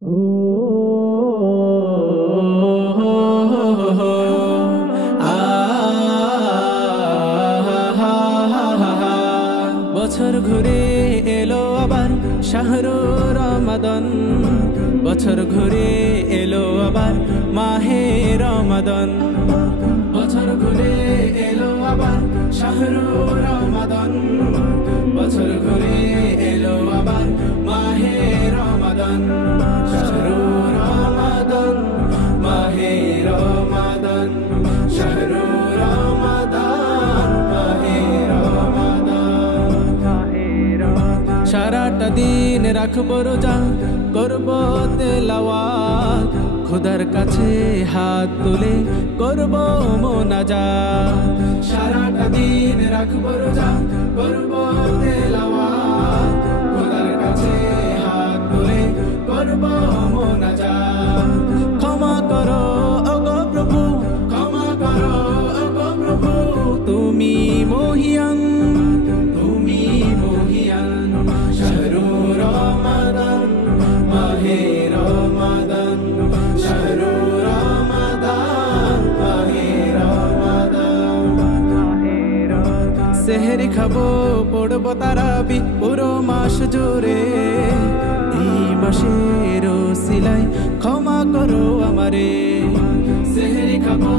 বছর ঘুরে এলো আবার শাহরু রমাদান, বছর ঘুরে এলো আবার মাহে রমাদান, বছর ঘুরে এলো আবার শাহরু রমাদান, বছর ঘুরে এলো আবার মাহে রমাদান, শাহরু রমাদান, মাহে রমাদান, শাহরু রমাদান, মাহে রমাদান। সারাটা দিন রাখবো রোজা, করবো তেলাওয়াত, খোদার কাছে হাত তুলে করবো মোনাজাত। সারাটা দিন রাখবো রোজা, করবো তেলাওয়াত, খোদার কাছে হাত তুলে করবো মোনাজাত। ক্ষমা করো ওগো প্রভু, ক্ষমা করো ওগো প্রভু, তুমি মহিয়ান, তুমি মহিয়ান। শাহরু রমাদান, মাহে রমাদান, শাহরু রমাদান, মাহে রমাদান। সেহরি খাবো, পড়বো তারাবি পুরো মাস জুড়ে, এই মাসের ওসিলায় ক্ষমা করো আমারে। সেহরি খাবো,